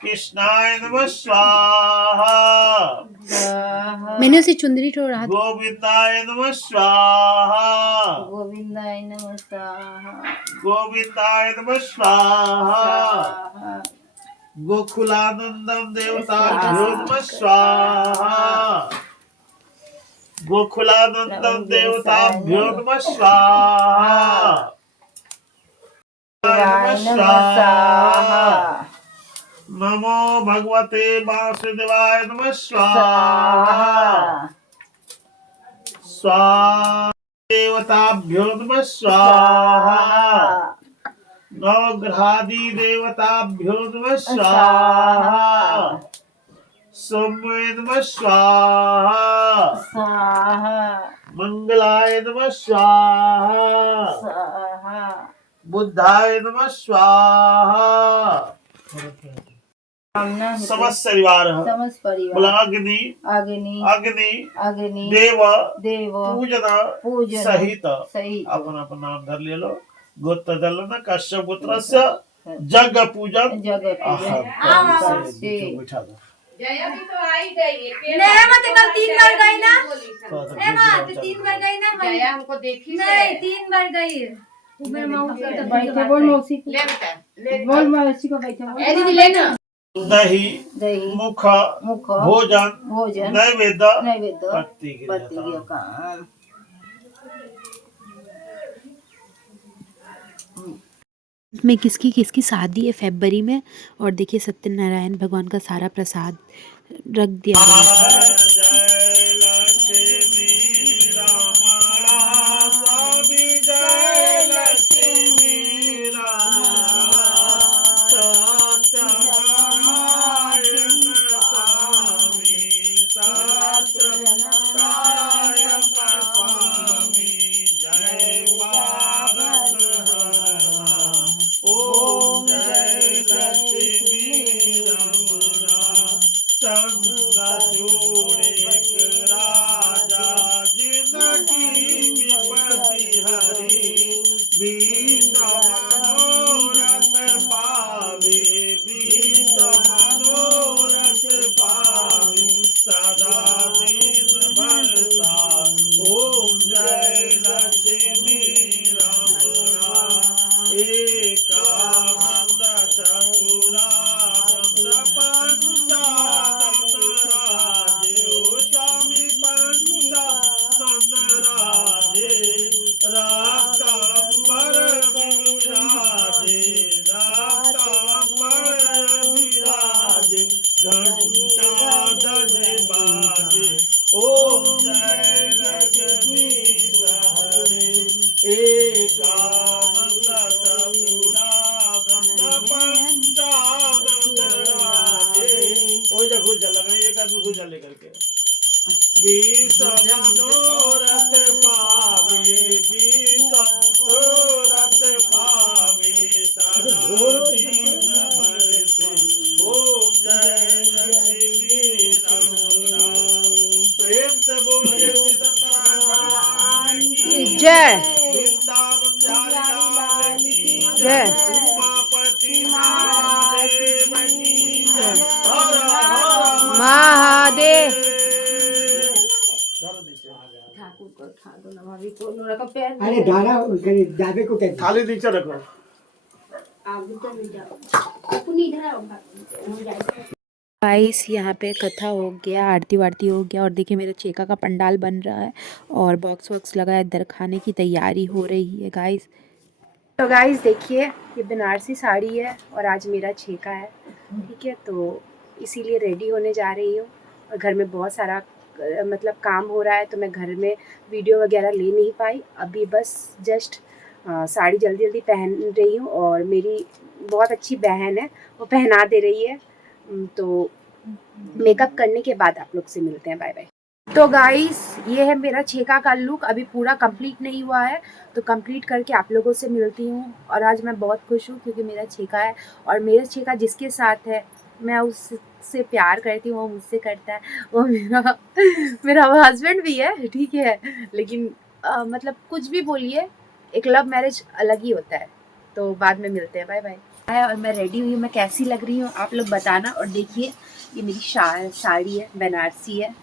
कृष्णाय नमः स्वाहा, मैंने उसे चुंदरी छोड़ा। गोविंदाय नमः स्वाहा, गोविंदाय नमः स्वाहा, गोविंदाय नमः स्वाहा, गोकुलानंदम देवताभ्यो नमः स्वाहा, गोकुलानंदम देवताभ्यो नमः स्वाहा, नमः स्वाहा, नमो भगवते वासुदेवाय नमः स्वाहा, स्वाहा देवताभ्यो नमः स्वाहा, नवग्रहादि देवताभ्यो नमः स्वाहा, सौम्य नमः स्वाहा, मंगलाय नमः स्वाहा, बुद्धाय नमः स्वाहा। समस्त परिवार बोला अग्नि अग्नि देव पूजन सहित अपन अपन नाम धर ले लो। गोत्र दलन कश्यप पुत्र से जग पूजन बैठा दो। जया भी तो आई गई है। नहीं मत कल 3 बार गई ना। ए मत 3 बार गई ना। जया हमको देखी नहीं 3 बार गई। ऊपर मौसी का बैठे बोल मौसी ले बेटा बोल मौसी को बैठा ए दीदी लेना। दही मुख भोजन नैवेद्य पत्ती का में किसकी किसकी शादी है फरवरी में। और देखिए सत्यनारायण भगवान का सारा प्रसाद रख दिया गया है। जय उमापति महादेव की जय। हर हर महादेव। धरो नीचे। ठाकुर को ठाकुर ना भाभी को नोरा का पैर अरे दादा करे दाबे को कहते थाली नीचे रखो। आप भी तो नहीं जाओ पुनी इधर आओ हम जाएंगे। गाइस यहाँ पे कथा हो गया, आरती वारती हो गया और देखिए मेरा चेका का पंडाल बन रहा है और बॉक्स वॉक्स लगा है, इधर खाने की तैयारी हो रही है गाइस। तो गाइस देखिए ये बनारसी साड़ी है और आज मेरा छेका है, ठीक है, तो इसीलिए रेडी होने जा रही हूँ और घर में बहुत सारा मतलब काम हो रहा है तो मैं घर में वीडियो वगैरह ले नहीं पाई। अभी बस जस्ट साड़ी जल्दी जल्दी पहन रही हूँ और मेरी बहुत अच्छी बहन है वो पहना दे रही है। तो मेकअप करने के बाद आप लोग से मिलते हैं, बाय बाय। तो गाइस ये है मेरा छेका का लुक, अभी पूरा कंप्लीट नहीं हुआ है तो कंप्लीट करके आप लोगों से मिलती हूँ। और आज मैं बहुत खुश हूँ क्योंकि मेरा छेका है और मेरा छेका जिसके साथ है मैं उससे प्यार करती हूँ, वो मुझसे करता है, वो मेरा हस्बैंड भी है, ठीक है, लेकिन मतलब कुछ भी बोलिए एक लव मैरिज अलग ही होता है। तो बाद में मिलते हैं, बाय बाय। और मैं रेडी हुई हूँ, मैं कैसी लग रही हूँ आप लोग बताना। और देखिए ये मेरी साड़ी है, बनारसी है।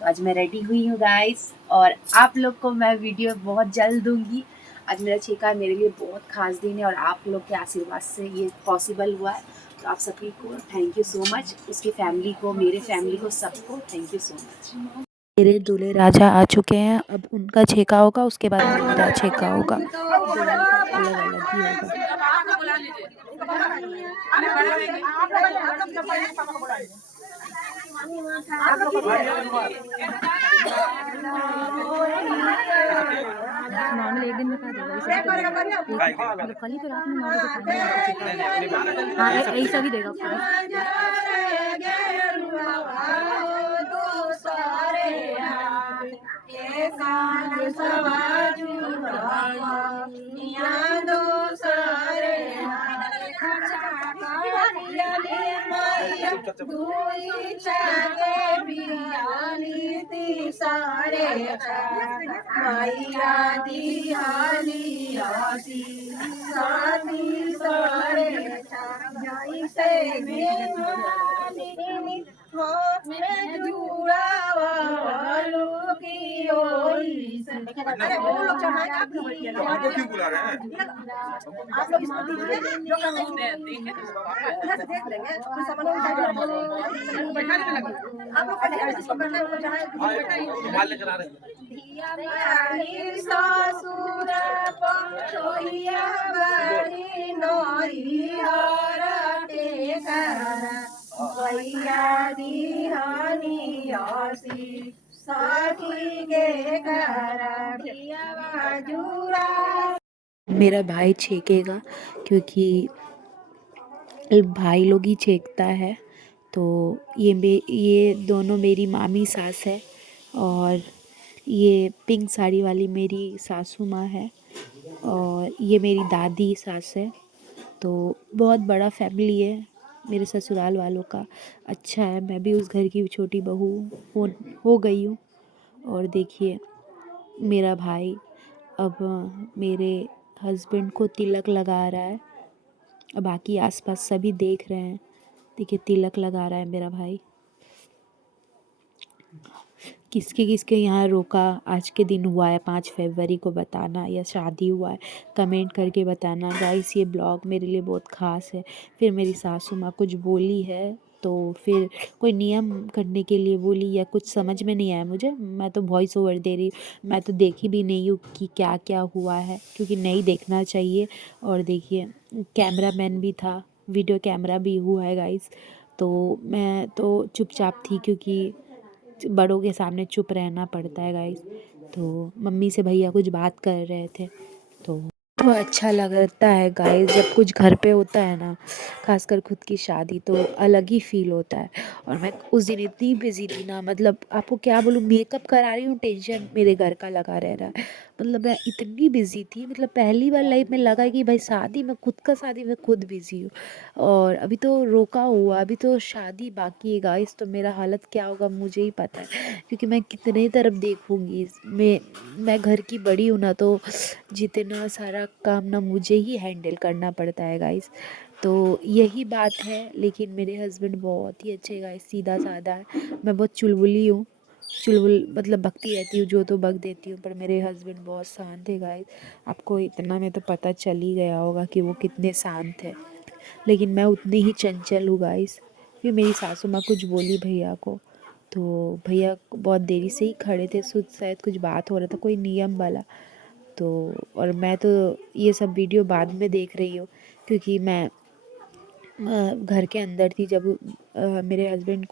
तो आज मैं रेडी हुई हूँ गाइस और आप लोग को मैं वीडियो बहुत जल्द दूंगी। आज मेरा छेका मेरे लिए बहुत खास दिन है और आप लोग के आशीर्वाद से ये पॉसिबल हुआ है। तो आप सभी को थैंक यू सो मच, उसकी फैमिली को, मेरे फैमिली को, सबको थैंक यू सो मच। मेरे दूल्हे राजा आ चुके हैं, अब उनका छेका होगा, उसके बाद मेरा छेका होगा। अलग अलग ही होगा। नॉर्मल एक दिन में खा देगा मतलब कल ही तो रात में 9 बजे खाने हाँ ऐसा भी देगा हमको क्यों बुला रहे हैं? मेरा भाई छेकेगा क्योंकि भाई लोग ही छेकता है। तो ये दोनों मेरी मामी सास है और ये पिंक साड़ी वाली मेरी सासू माँ है और ये मेरी दादी सास है। तो बहुत बड़ा फैमिली है मेरे ससुराल वालों का, अच्छा है। मैं भी उस घर की छोटी बहू हो गई हूँ। और देखिए मेरा भाई अब मेरे हस्बैंड को तिलक लगा रहा है और बाकी आसपास सभी देख रहे हैं। देखिए तिलक लगा रहा है मेरा भाई। किसके किसके यहाँ रोका आज के दिन हुआ है 5 फरवरी को बताना, या शादी हुआ है कमेंट करके बताना गाइस। ये ब्लॉग मेरे लिए बहुत ख़ास है। फिर मेरी सासू माँ कुछ बोली है तो फिर कोई नियम करने के लिए बोली या कुछ समझ में नहीं आया मुझे, मैं तो वॉइस ओवर दे रही हूँ। मैं तो देखी भी नहीं हूँ कि क्या क्या हुआ है क्योंकि नहीं देखना चाहिए। और देखिए कैमरामैन भी था, वीडियो कैमरा भी हुआ है गाइस। तो मैं तो चुपचाप थी क्योंकि बड़ों के सामने चुप रहना पड़ता है गाइस। तो मम्मी से भैया कुछ बात कर रहे थे तो अच्छा लगता है गाइस जब कुछ घर पे होता है ना, खासकर खुद की शादी, तो अलग ही फील होता है। और मैं उस दिन इतनी बिजी थी ना, मतलब आपको क्या बोलूँ, मेकअप करा रही हूँ, टेंशन मेरे घर का लगा रह रहा है, मतलब मैं इतनी बिज़ी थी, मतलब पहली बार लाइफ में लगा कि भाई शादी में खुद का शादी में खुद बिज़ी हूँ। और अभी तो रोका हुआ, अभी तो शादी बाकी है गाइस, तो मेरा हालत क्या होगा मुझे ही पता है, क्योंकि मैं कितने तरफ देखूँगी। मैं घर की बड़ी हूँ ना, तो जितना सारा काम ना मुझे ही हैंडल करना पड़ता है गाइस। तो यही बात है, लेकिन मेरे हस्बैंड बहुत ही अच्छे गाइस, सीधा साधा है। मैं बहुत चुलबुली हूँ, चुलबुल मतलब बकती रहती हूँ, जो तो बक देती हूँ, पर मेरे हस्बैंड बहुत शांत है गाइस। आपको इतना में तो पता चल ही गया होगा कि वो कितने शांत है, लेकिन मैं उतनी ही चंचल हूँ गाइस। फिर मेरी सासू माँ कुछ बोली भैया को, तो भैया बहुत देरी से ही खड़े थे, शायद कुछ बात हो रहा था कोई नियम वाला। तो और मैं तो ये सब वीडियो बाद में देख रही हूँ, क्योंकि मैं घर के अंदर थी जब मेरे हस्बैंड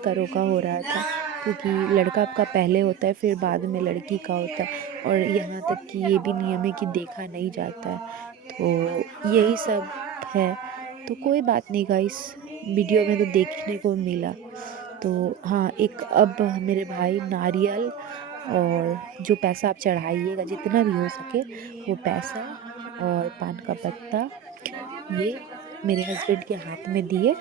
का रोका हो रहा था, क्योंकि लड़का का पहले होता है फिर बाद में लड़की का होता है, और यहाँ तक कि ये भी नियम है कि देखा नहीं जाता है। तो यही सब है, तो कोई बात नहीं गाइस, वीडियो में तो देखने को मिला। तो हाँ, एक अब मेरे भाई नारियल और जो पैसा आप चढ़ाइएगा जितना भी हो सके, वो पैसा और पान का पत्ता ये मेरे हस्बैंड के हाथ में दिए।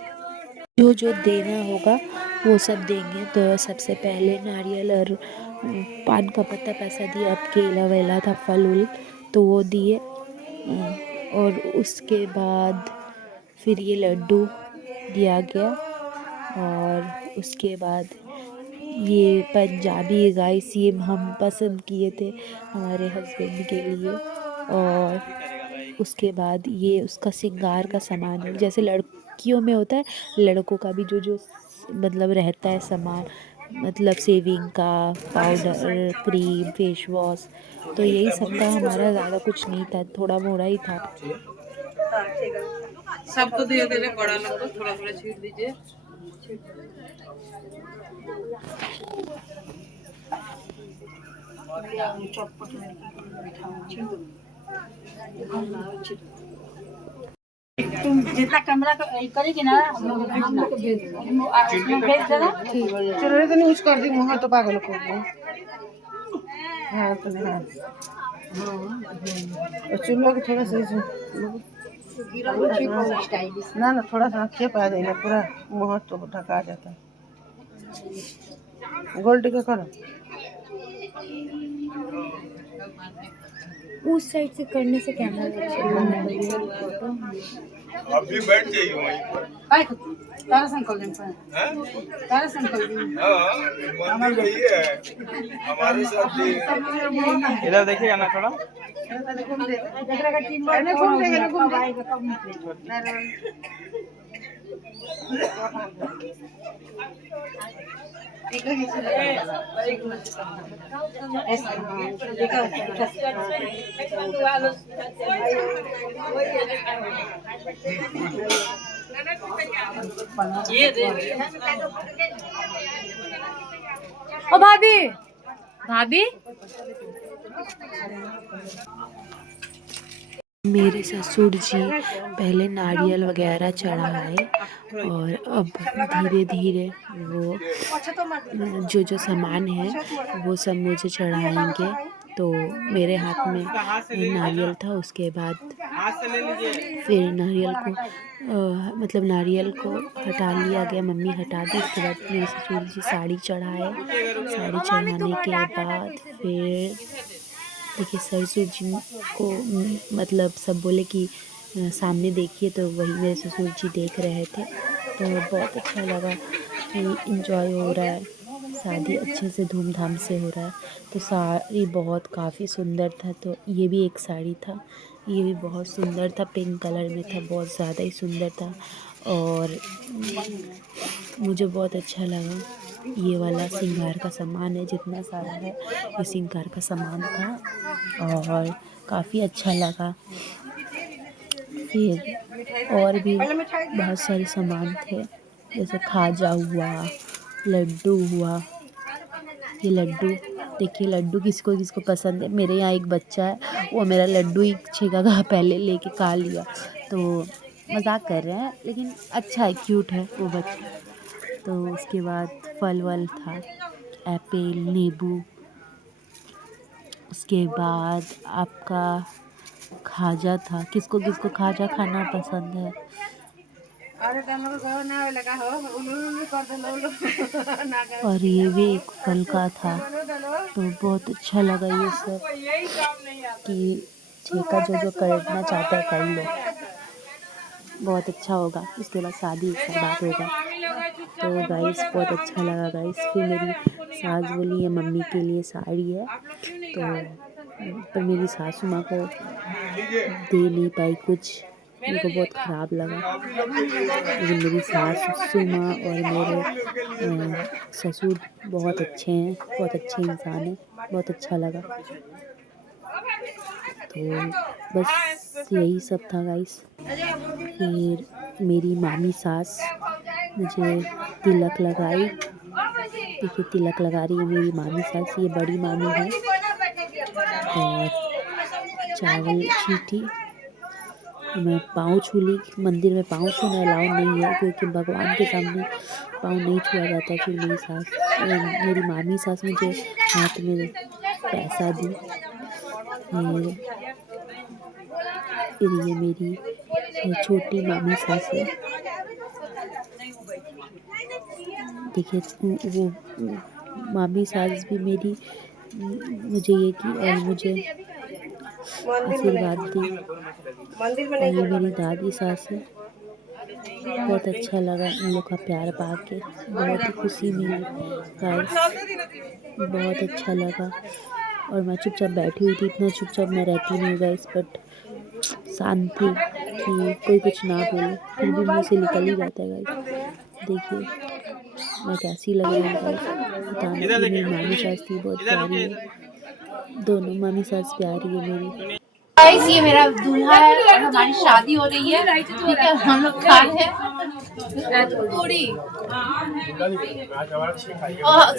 जो जो देना होगा वो सब देंगे। तो सबसे पहले नारियल और पान का पत्ता पैसा दिया, अब केला वेला था, फल उल तो वो दिए। और उसके बाद फिर ये लड्डू दिया गया, और उसके बाद ये पंजाबी गाइस, ये हम पसंद किए थे हमारे हस्बैंड के लिए। और उसके बाद ये उसका श्रृंगार का सामान है, जैसे लड़कियों में होता है, लड़कों का भी जो जो मतलब रहता है सामान, मतलब शेविंग का पाउडर, क्रीम, फेस वॉश, तो यही सब का हमारा ज़्यादा कुछ नहीं था, थोड़ा मोड़ा ही था। सबको दे दे रहे, बड़ा लोग को थोड़ा थोड़ा छीट दीजिए। तुम जितना कैमरा करेगी ना, हम लोग को भेज देना, भेज देना। चलो तो न्यूज कर दी, मुँह तो पागल को हाँ तो हाँ चूल्हा को थोड़ा सा ना ना थोड़ा सा खेप आ जाएगा, पूरा मुँह तो ढका जाता है। गोल्ड का करो, उस साइड से करने से कैमरा अभी बैठ जाइए वहीं पर। तारा संकल दिन पर हैं? तारा संकल दिन हाँ, मंदिर वही है हमारे साथ भी। इधर देखिएगा ना थोड़ा। देखा का 3 बार घूम देगा, कब आएगा कब निकलेगा। ओ भाभी, भाभी मेरे ससुर जी पहले नारियल वगैरह चढ़ाए, और अब धीरे धीरे वो जो जो सामान है वो सब मुझे चढ़ाएंगे। तो मेरे हाथ में नारियल था, उसके बाद फिर नारियल को मतलब नारियल को हटा लिया गया, मम्मी हटा दी। उसके बाद मेरे ससुर जी साड़ी चढ़ाए, साड़ी चढ़ाने के बाद फिर देखिए ससुर जी को मतलब सब बोले कि सामने देखिए, तो वही मेरे ससुर जी देख रहे थे। तो बहुत अच्छा लगा कि इंजॉय हो रहा है, शादी अच्छे से धूमधाम से हो रहा है। तो साड़ी बहुत काफ़ी सुंदर था, तो ये भी एक साड़ी था, ये भी बहुत सुंदर था, पिंक कलर में था, बहुत ज़्यादा ही सुंदर था। और मुझे बहुत अच्छा लगा। ये वाला श्रृंगार का सामान है, जितना सारा है ये श्रृंगार का सामान था, और काफ़ी अच्छा लगा। फिर और भी बहुत सारे सामान थे, जैसे खाजा हुआ, लड्डू हुआ। ये लड्डू देखिए, लड्डू किसको किसको पसंद है। मेरे यहाँ एक बच्चा है, वो मेरा लड्डू ही छेका का पहले लेके खा लिया। तो मजाक कर रहे हैं, लेकिन अच्छा है, क्यूट है वो बच्चा। तो उसके बाद फल वल था, एप्पल, नींबू, उसके बाद आपका खाजा था। किसको किसको खाजा खाना पसंद है? अरे तुम लोग कहो ना लगा हो उल्लू कर दो लो ना कर और ये भी एक फल का था, तो बहुत अच्छा लगा ये सब कि छेका जो जो करना चाहता है कर लो, बहुत अच्छा होगा। इसके बाद शादी एक साल बाद होगा। तो गाइस बहुत अच्छा लगा गाइस। फिर मेरी सास बोली ये मम्मी के लिए साड़ी है, तो पर मेरी सासू माँ को दे नहीं पाई कुछ, मेरे को बहुत ख़राब लगा। लेकिन मेरी सासू माँ और मेरे ससुर बहुत अच्छे हैं, बहुत अच्छे इंसान हैं, बहुत अच्छा लगा। तो बस यही सब था गाइस। फिर मेरी मामी सास मुझे तिलक लगाई। देखिए तिलक लगा रही है मेरी मामी सास, ये बड़ी मामी है। और चावल छीटी, मैं पाँव छू ली। मंदिर में पाँव छूना अलाउ नहीं है क्योंकि भगवान के सामने पाँव नहीं छुआ जाता है। फिर मेरी मामी सास मुझे हाथ में पैसा दी। फिर ये मेरी छोटी मामी सास है। देखिए वो मामी सास भी मेरी मुझे ये की और मुझे आशीर्वाद दी। और ये मेरी दादी सास है। बहुत अच्छा लगा इन लोग का प्यार पाके, बहुत ही खुशी मिली गाइस, बहुत अच्छा लगा। और मैं चुपचाप बैठी हुई थी, इतना चुपचाप मैं रहती नहीं हूँ गाइस, बट शांत थी कि कोई कुछ ना बोले, फिर भी मुँह से निकल ही जाता है गाइस। देखिए मैं कैसी लग रही हूँ गाइस बताना। ये मेरी मामी सास थी, बहुत प्यारी है, दोनों मामी सास प्यारी है मेरी। गाइस ये मेरा दूल्हा है और हमारी शादी हो रही है, ठीक है। हम लोग खा रहे हैं पूरी,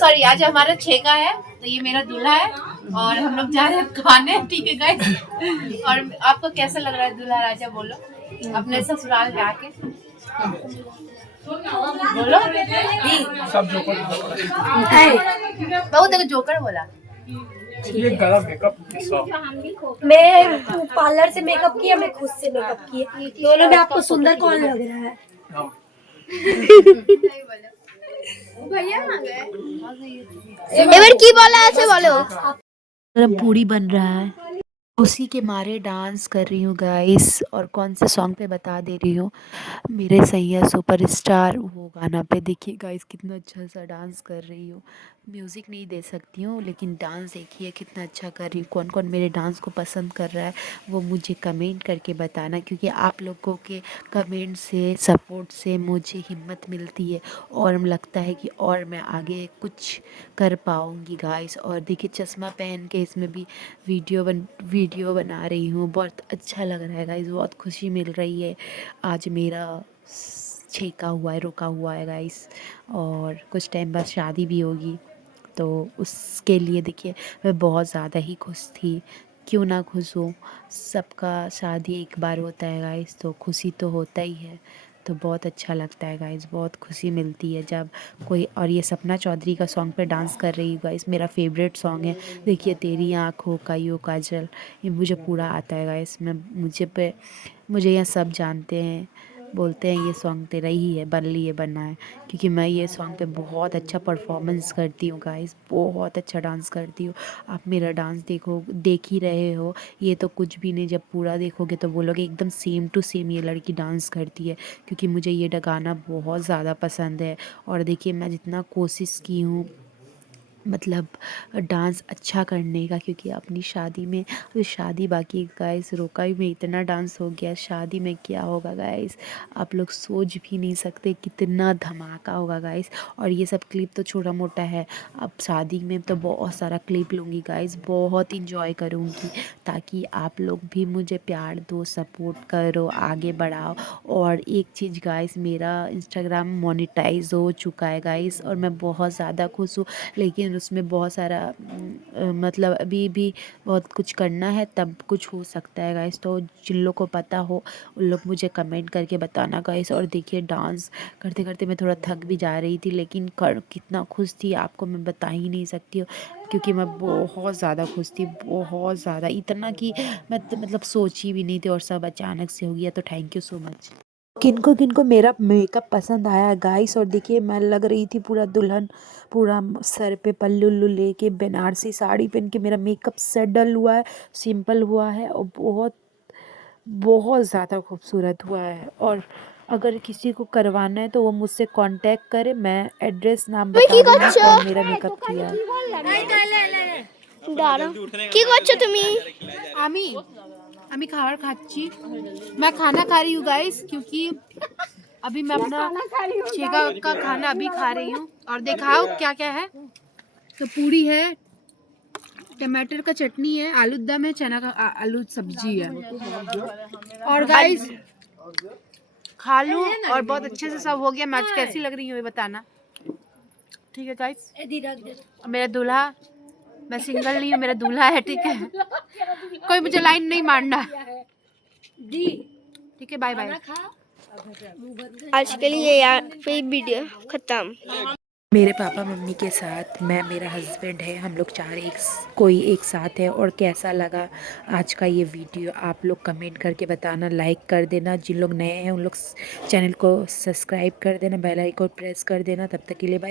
सॉरी आज हमारा छेका है। तो ये मेरा दूल्हा है और हम लोग जा रहे हैं खाने, ठीक है गाइस। और आपको कैसा लग रहा है दूल्हा राजा, बोलो अपने ससुराल जाके, बोलो। सब जोकर बहुत देखो जोकर बोला। ये गला मेकअप मैं पार्लर से मेकअप किया, मैं खुद से मेकअप किया। दोनों में आपको सुंदर कौन लग रहा है? एवर की बोला ऐसे बोलो। गरम पूड़ी बन रहा है, उसी के मारे डांस कर रही हूँ गाइस। और कौन से सॉन्ग पे बता दे रही हूँ, मेरे सैया सुपरस्टार वो गाना पे। देखिए गाइस कितना अच्छा सा डांस कर रही हूँ। म्यूज़िक नहीं दे सकती हूँ लेकिन डांस देखिए कितना अच्छा कर रही हूँ। कौन कौन मेरे डांस को पसंद कर रहा है वो मुझे कमेंट करके बताना, क्योंकि आप लोगों के कमेंट से सपोर्ट से मुझे हिम्मत मिलती है और लगता है कि और मैं आगे कुछ कर पाऊँगी गाइस। और देखिए चश्मा पहन के इसमें भी वीडियो बना रही हूँ, बहुत अच्छा लग रहा है गाइस, बहुत खुशी मिल रही है। आज मेरा छेका हुआ है, रुका हुआ है गाइस, और कुछ टाइम बाद शादी भी होगी। तो उसके लिए देखिए मैं बहुत ज़्यादा ही खुश थी, क्यों ना खुश हूँ। सबका शादी एक बार होता है गाइस, तो खुशी तो होता ही है। तो बहुत अच्छा लगता है गाइस, बहुत खुशी मिलती है जब कोई। और ये सपना चौधरी का सॉन्ग पे डांस कर रही हूँ गाइस, मेरा फेवरेट सॉन्ग है। देखिए तेरी आँखों का यो काजल, ये मुझे पूरा आता है गाइस। मुझे यहाँ सब जानते हैं, बोलते हैं ये सॉन्ग तेरा ही है, बल्ली ये बना है, क्योंकि मैं ये सॉन्ग पे बहुत अच्छा परफॉर्मेंस करती हूँ गाइस, बहुत अच्छा डांस करती हूँ। आप मेरा डांस देख ही रहे हो, ये तो कुछ भी नहीं, जब पूरा देखोगे तो बोलोगे एकदम सेम टू सेम ये लड़की डांस करती है, क्योंकि मुझे ये गाना बहुत ज़्यादा पसंद है। और देखिए मैं जितना कोशिश की हूँ मतलब डांस अच्छा करने का, क्योंकि अपनी शादी में शादी बाकी गाइस, रोकाई में इतना डांस हो गया, शादी में क्या होगा गाइस, आप लोग सोच भी नहीं सकते कितना धमाका होगा गाइस। और ये सब क्लिप तो छोटा मोटा है, अब शादी में तो बहुत सारा क्लिप लूँगी गाइस, बहुत इंजॉय करूँगी, ताकि आप लोग भी मुझे प्यार दो, सपोर्ट करो, आगे बढ़ाओ। और एक चीज़ गाइस, मेरा इंस्टाग्राम मोनेटाइज हो चुका है गाइस, और मैं बहुत ज़्यादा खुश हूँ। लेकिन लेकिन उसमें बहुत सारा मतलब अभी भी बहुत कुछ करना है, तब कुछ हो सकता है गाइस। तो जिन लोग को पता हो उन लोग मुझे कमेंट करके बताना गाइस। और देखिए डांस करते करते मैं थोड़ा थक भी जा रही थी, लेकिन कर कितना खुश थी आपको मैं बता ही नहीं सकती हूँ, क्योंकि मैं बहुत ज़्यादा खुश थी, बहुत ज़्यादा, इतना कि मैं तो मतलब सोची भी नहीं थी और सब अचानक से हो गया। तो थैंक यू सो मच। किनको किनको मेरा मेकअप पसंद आया गाइस। और देखिए मैं लग रही थी पूरा दुल्हन, पूरा सर पे पल्लू उल्लू लेके बनारसी साड़ी पहन के। मेरा मेकअप सेटल हुआ है, सिंपल हुआ है और बहुत बहुत ज़्यादा खूबसूरत हुआ है। और अगर किसी को करवाना है तो वो मुझसे कांटेक्ट करे, मैं एड्रेस नाम बता दूँगी और मेरा मेकअप किया है। কি করছো তুমি? আমি খাবার খাচ্ছি, मैं खाना खा रही हूँ गाइस, क्योंकि अभी मैं अपना छेका का खाना अभी खा रही हूँ। और दिखाओ क्या क्या है। तो पूरी है, टमाटर का चटनी है, आलू दम है, चना का आलू सब्जी है। और गाइस खा लूँ और बहुत अच्छे से सब हो गया। मैं आज कैसी लग रही हूँ ये बताना, ठीक है गाइस। मेरा दूल्हा, मैं सिंगल नहीं हूँ, मेरा दूल्हा है, ठीक है। कोई मुझे लाइन नहीं मारना, ठीक है। Bye bye. आज के लिए यार फिर वीडियो खत्म। मेरे पापा मम्मी के साथ मैं, मेरा हस्बैंड है, हम लोग चार कोई एक साथ है। और कैसा लगा आज का ये वीडियो आप लोग कमेंट करके बताना, लाइक कर देना। जिन लोग नए हैं उन लोग चैनल को सब्सक्राइब कर देना, बेल आइकन प्रेस कर देना। तब तक के लिए बाय।